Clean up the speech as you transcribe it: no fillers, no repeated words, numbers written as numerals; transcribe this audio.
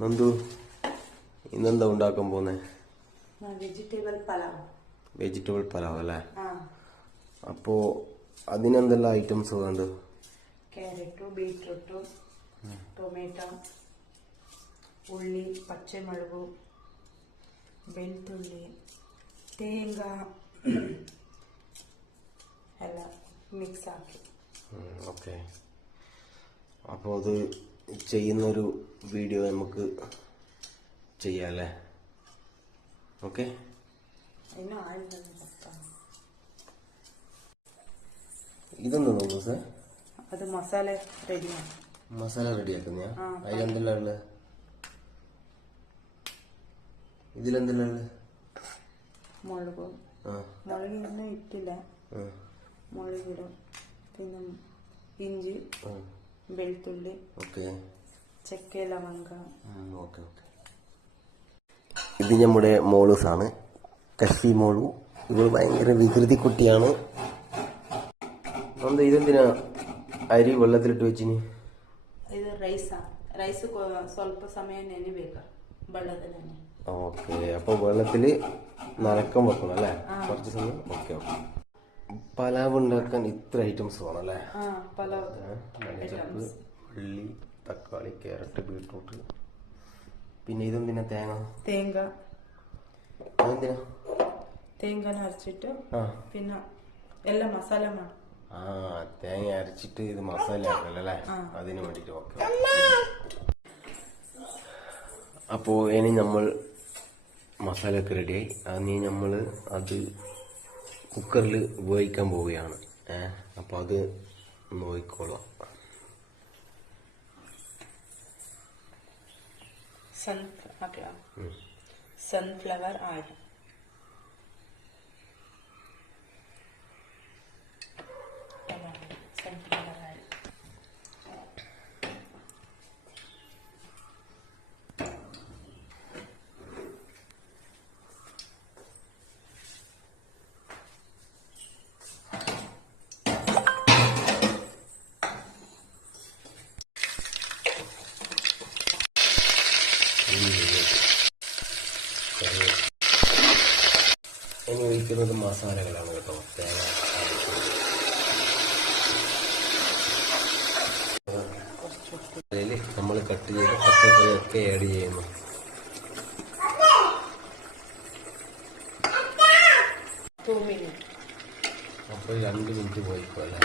നന്ദു ഇന്നെന്താ ഉണ്ടാക്കാൻ പോന്നെ? വെജിറ്റബിൾ പലാവ് അല്ലേ? അപ്പോ അതിനെന്തെല്ലാം ഐറ്റംസ് വേണ്ട? ക്യാരറ്റ്, ബീറ്റ്റൂട്ട്, ടൊമാറ്റോ, ഉള്ളി, പച്ചമുളക്, വെളുത്തുള്ളി, തേങ്ങ എല്ലാം മിക്സ് ആക്കി. ഓക്കെ. അപ്പോൾ അത് ചെയ്യുന്നൊരു വീഡിയോ നമുക്ക് ചെയ്യാല്ലേ? ഓക്കെ. ഇതെന്താ നോക്കൂ സാർ? അത് മസാല റെഡിയാണ്. മസാല റെഡിയാക്കുന്ന അതിലെന്തെല്ലാം ഉള്ളത്? ഇതിലെന്തെല്ലാം ഉള്ളത്? മുളക് ഇന്ന് ഇട്ടില്ല, മുളകിടും, പിന്നെ ഇഞ്ചി, വെളുത്തുള്ളി, ചക്ക, ലവങ്ക. ഓക്കെ. ഇത് നമ്മുടെ മോളൂസാണ്, കശി മോളു. ഇവള് ഭയങ്കര വികൃതി കുട്ടിയാണ്. ഇതെന്തിനാ അരി വെള്ളത്തിലിട്ട് വെച്ചിന്? ഇത് റൈസ് ಸ್ವಲ್ಪ സമയം ನೆನೆಬೇಕು വെള്ളത്തിൽ. ഓക്കെ. അപ്പൊ വെള്ളത്തില് നനക്കം വെക്കണം അല്ലേ? കുറച്ച് സമയം. ഓക്കെ. പലാവ് ഉണ്ടാക്കാൻ ഇത്ര ഐറ്റംസ് വേണം അല്ലേ? മല്ലിച്ചപ്പ്, ഉള്ളി, തക്കാളി, ക്യാരറ്റ്, ബീട്രൂട്ട്. പിന്നെ ഇതെന്തിനാ? തേങ്ങ. അതെന്തിനാ? തേങ്ങ അരച്ചിട്ട് പിന്നെ എല്ലാ മസാല തേങ്ങ അരച്ചിട്ട് ഇത് മസാല ആക്കല്ലേ? അതിന് വേണ്ടിട്ട്. ഓക്കെ. അപ്പോ ഇനി നമ്മൾ മസാല ഒക്കെ റെഡിയായി. ഇനി നമ്മൾ അത് കുക്കറിൽ ഉപയോഗിക്കാൻ പോവുകയാണ്. അപ്പോൾ അത് നോക്കിക്കോളാം. സൺഫ്ലവർ ഓയിൽ, ഇനി ഒഴിക്കുന്നത് മസാലകളാണ് കേട്ടോ. തേങ്ങ അതിൽ നമ്മൾ കട്ട് ചെയ്ത് പച്ചക്കറിയൊക്കെ ആഡ് ചെയ്യുന്നു. അപ്പോൾ 2 മിനിറ്റ് പോയിക്കോ അല്ലേ?